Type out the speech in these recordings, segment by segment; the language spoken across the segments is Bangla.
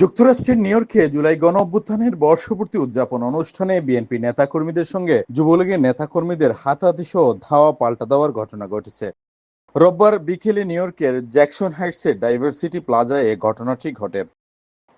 যুক্তরাষ্ট্রের নিউ ইয়র্কে জুলাই গণ অভ্যুত্থানের বর্ষপূর্তি উদযাপন অনুষ্ঠানে বিএনপি নেতাকর্মীদের সঙ্গে যুবলীগের নেতাকর্মীদের হাতাহাতি সহ ধাওয়া পাল্টা দেওয়ার ঘটনা ঘটেছে। রোববার বিকেলে নিউ ইয়র্কের জ্যাকসন হাইটসের ডাইভার্সিটি প্লাজায় এ ঘটনাটি ঘটে।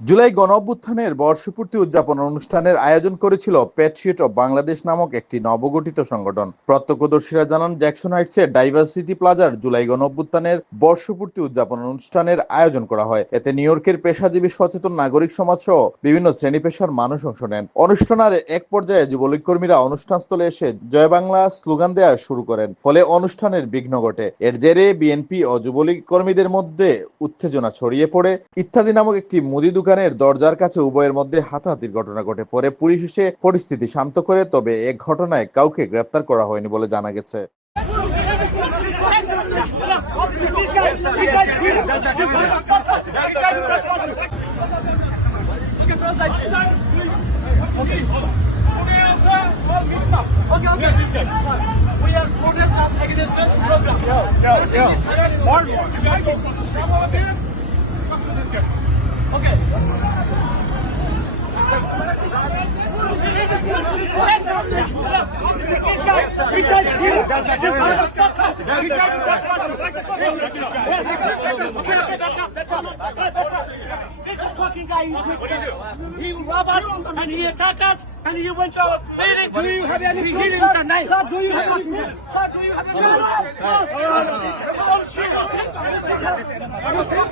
জুলাই গণ অভ্যুত্থানের বর্ষপূর্তি উদযাপন অনুষ্ঠানের আয়োজন করেছিল প্যাট্রিয়ট অব বাংলাদেশ নামক একটি নবগঠিত সংগঠন। প্রত্যক্ষদর্শীরা জানান জ্যাকসন হাইটসের ডাইভার্সিটি প্লাজার জুলাই গণ অভ্যুত্থানের বর্ষপূর্তি উদযাপন অনুষ্ঠানের আয়োজন করা হয়। এতে নিউ ইয়র্কের পেশাজীবী সচেতন নাগরিক সমাজ সহ বিভিন্ন শ্রেণি পেশার মানুষ অংশ নেন। অনুষ্ঠানের এক পর্যায়ে যুবলীগ কর্মীরা অনুষ্ঠানস্থলে এসে জয় বাংলা স্লোগান দেওয়া শুরু করেন। ফলে অনুষ্ঠানের বিঘ্ন ঘটে। এর জেরে বিএনপি ও যুবলীগ কর্মীদের মধ্যে উত্তেজনা ছড়িয়ে পড়ে। ইত্যাদি নামক একটি মুদি দোকানের দরজার কাছে উভয়ের মধ্যে হাতাহাতির ঘটনা ঘটে পরে পুলিশ এসে পরিস্থিতি শান্ত করে তবে এক ঘটনায় কাউকে গ্রেপ্তার করা হয়নি বলে জানা গেছে no. More, more. You guys go street over there. Come to this guy. Okay. This fucking guy, he robbed us and he attacked us and he went to meeting. Do you have any tonight? Sir, do you have any Sir, do you have any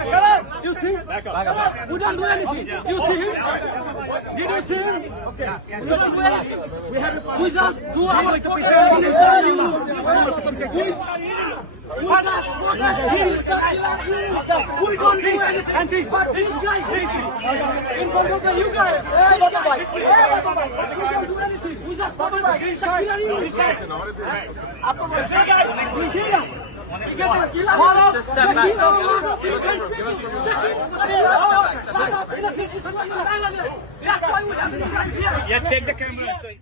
You see? We don't do anything. Do you see him? Did you see him? Okay. We don't do anything. We, have we just do our job. We just work at him. We don't do anything. And this, but this guy is in front of you guys. Hey, Batabai. We don't do anything. We just do our not killing you. He's not. He's. Just step back. Yeah, check the camera.